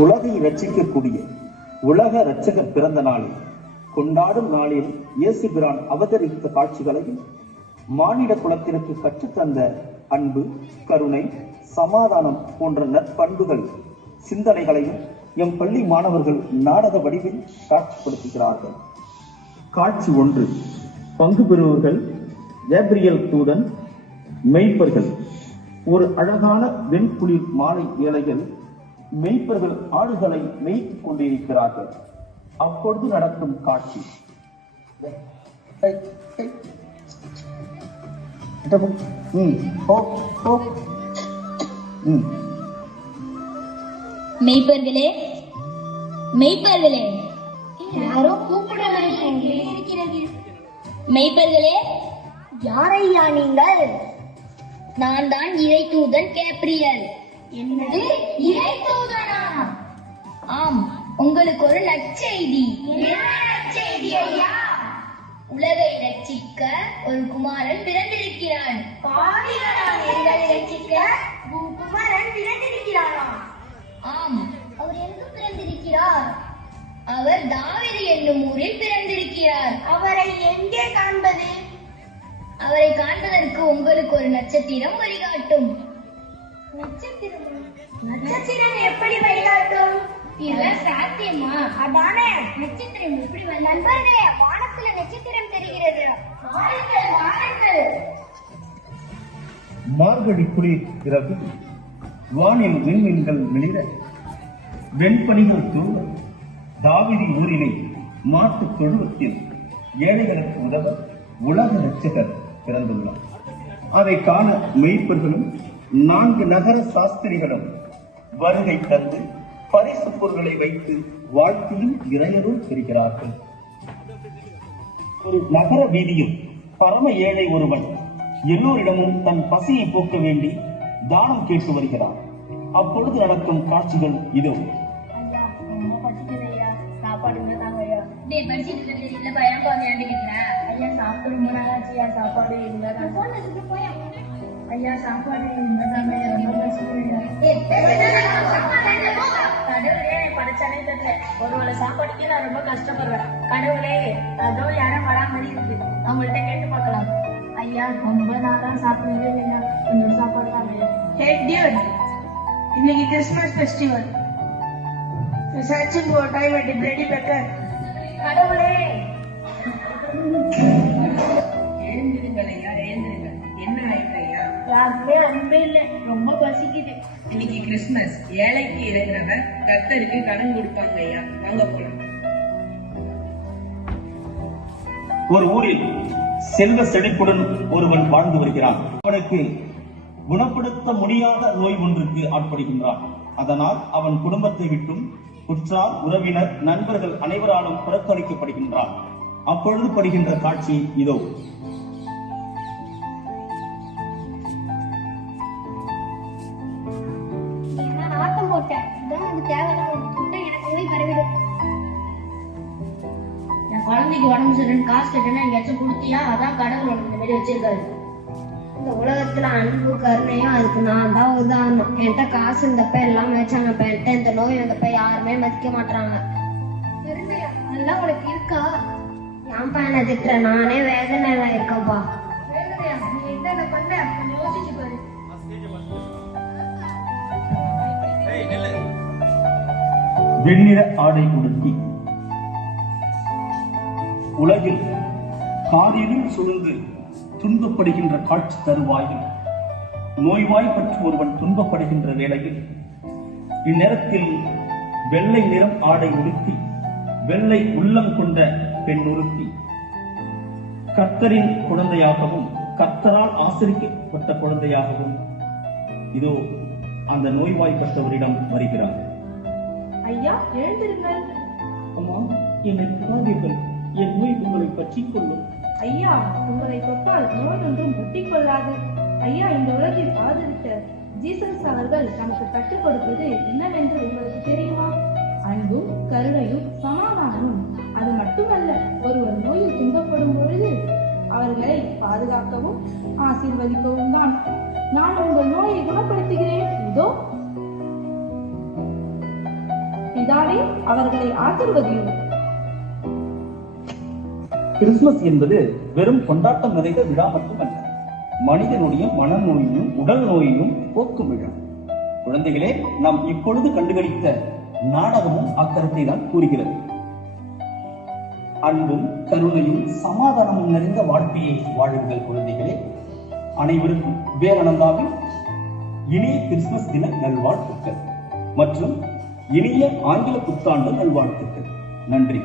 உலகை ரட்சிக்கக்கூடிய உலக இரட்சகர் பிறந்த நாளில் கொண்டாடும் நாளில் இயேசு பிரான் அவதரித்த காட்சிகளையும் மானிட குலத்திற்கு கற்றுத்தந்த அன்பு, கருணை, சமாதானம் போன்ற நற்பண்புகள் சிந்தனைகளையும் எம் பள்ளி மாணவர்கள் நாடக வடிவில் காட்சிப்படுத்துகிறார்கள். காட்சி 1. பங்கு பெறுவர்கள் கேப்ரியல் தூதன், மெய்ப்பர்கள். ஒரு அழகான வெண்குளிர் மாலை வேளையில் மெய்ப்பர்கள் ஆடுகளை மேய்த்துக் கொண்டிருக்கிறார்கள். அப்பொழுது நடக்கும் காட்சி. மெய்ப்பர்களே, மெய்ப்பர்களே, யாரோ கூப்பிட இருக்கிறது. மெய்ப்பர்களே, யாரையா நீங்கள்? நான் தான் இறை தூதன் கேப்ரியல். என்னது, இறை தூதனா? ஆம், உங்களுக்கு ஒரு நற்செய்தி. உலகை ரட்சிக்க ஒரு குமாரன் பிறந்திருக்கிறான். குமாரன் பிறந்திருக்கிறாரா? ஆம். அவர் எங்கு பிறந்திருக்கிறார்? அவர் தாவீது என்னும் ஊரில் பிறந்திருக்கிறார். அவரை எங்கே காண்பது? அவரை காண்பதற்கு உங்களுக்கு ஒரு நட்சத்திரம் வழிகாட்டும். நட்சத்திரம் எப்படி வழிகாட்டும்? இதெல்லாம் சாத்தியமா? அதானே, நட்சத்திரம் எப்படி நண்பர்களே, வானத்துல நட்சத்திரம் தெரிகிறது. மார்கழி குளிர் இரவு வானில் விண்மீன்கள் மிளிர, வெண்பனிகள் தூங்க, தாவீது ஊரிலே மாட்டு தொழுவத்தில் ஏழைகளுக்கு உதவ உலக இரட்சகர் பிறந்துள்ளார். அதை காண மெய்ப்பர்களும் 4 நகர சாஸ்திரிகளும் வருகை தந்து பரிசு பொருட்களை வைத்து வாழ்த்தியும் இறையரும் பெறுகிறார்கள். ஒரு நகர வீதியில் பரம ஏழை ஒருவன் எல்லோரிடமும் தன் பசியை போக்க வேண்டி தானம் கேட்டு வருகிறான். அப்பொழுது நடக்கும் காட்சிகள் இதோ. ஐயா, சாப்பாடு கடவுளே, படைச்சாலே தெரியல, ஒருவேளை சாப்பாடுக்கே நான் ரொம்ப கஷ்டப்படுறேன். கடவுளே, அதோ யாரும் வரா மாதிரி இருக்கு, அவங்கள்ட்ட கேட்டு பார்க்கலாம். ஐயா, ரொம்ப நேரம் சாப்பிடவே இல்லையா, கொஞ்சம் சாப்பாடு தான். இன்னைக்கு Christmas festival. Searching for time at the Brady Becker. கடவுளே, எழுந்திருங்கள் ஐயா, எழுந்திருங்கள். என்ன ஆயிட்டு ஐயா? யாருமே அன்பே இல்லை, ரொம்ப பசிக்குது. இன்னைக்கு கிறிஸ்துமஸ். ஏழைக்கு இறங்குறவன் கர்த்தருக்கு கடன் கொடுப்பாங்க ஐயா. வாங்க போலாம். ஒரு ஊரில் செல்வ செழிப்புடன் ஒருவன் வாழ்ந்து வருகிறான். அவனுக்கு குணப்படுத்த முடியாத நோய் ஒன்றுக்கு ஆட்படுகின்றான். அதனால் அவன் குடும்பத்தை விட்டும் உற்றார், உறவினர், நண்பர்கள் அனைவராலும் புறக்கணிக்கப்படுகின்றான். அப்பொழுது படுகின்ற காட்சி இதோ. குழந்தைக்கு உடம்பு சரின்னு காசு கட்டணும் எங்கேயாச்சும் கொடுத்தியா? அதான் கடவுள் உனக்கு இந்த மாதிரி வச்சிருக்காரு. இந்த உலகத்துல அன்பு, கருணையும் அதுக்கு நான் தான் உதாரணம். என்கிட்ட காசு இருந்தப்ப எல்லாம் வச்சாங்கப்ப, என்கிட்ட இந்த நோய் வந்தப்ப யாருமே மதிக்க மாட்டாங்க. அதெல்லாம் உனக்கு இருக்கா? ஏன்பா என்ன திட்டுற? நானே வேதனையில இருக்கேன்ப்பா. நீ என்ன பண்ண யோசிச்சு பாரு. வெண்ணிற ஆடை உடுத்தி உலகில் காரிலும் சுழந்து துன்பப்படுகின்ற காட்சி தருவாயில் நோய்வாய்ப்பட்டு ஒருவன் துன்பப்படுகின்ற வேளையில் இந்நேரத்தில் வெள்ளை நிறம் ஆடை உடுத்தி வெள்ளை உள்ளம் கொண்ட பெண் உறுத்தி கர்த்தரின் குழந்தையாகவும் கர்த்தரால் ஆசிரிக்கப்பட்ட குழந்தையாகவும் இதோ அந்த நோய்வாய்ப்பட்டவரிடம் வருகிறார். ஐயா, எழுந்திருங்கள். அம்மா, என்னை புகாதீர்கள், என் நோய் உங்களை பற்றிக் கொள்ளும். ஐயா, உங்களை தொட்டால் நோய் ஒன்றும் புட்டிக் கொள்ளாது. ஐயா, இந்த உலகில் ஆதரித்த ஜீசஸ் அவர்கள் நமக்கு கற்றுக் கொடுப்பது என்னவென்று உங்களுக்கு தெரியுமா? அன்பும், கருணையும், சமாதானமும். அது மட்டுமல்ல, ஒருவர் நோயில் துன்பப்படும் பொழுது அவர்களை பாதுகாக்கவும் ஆசீர்வதிக்கவும் தான். நான் உங்கள் நோயை குணப்படுத்துகிறேன். இதோ பிதாவே அவர்களை ஆசீர்வதியும். கிறிஸ்துமஸ் என்பது வெறும் கொண்டாட்டம் நிறைந்த விழா மட்டுமல்ல, மனிதனுடைய மனநோயையும் உடல் நோயையும் போக்கும் விழா. குழந்தைகளே, நாம் இப்பொழுது கண்டுகளித்த நாடகமும் அக்கருத்தை தான் கூறுகிறது. அன்பும் கருணையும் சமாதானமும் நிறைந்த வாழ்க்கையை வாழுங்கள் குழந்தைகளே. அனைவருக்கும் விவேகானந்தாவின் இனிய கிறிஸ்துமஸ் தின நல்வாழ்த்துக்கள் மற்றும் இனிய ஆங்கில புத்தாண்டு நல்வாழ்த்துக்கள். நன்றி.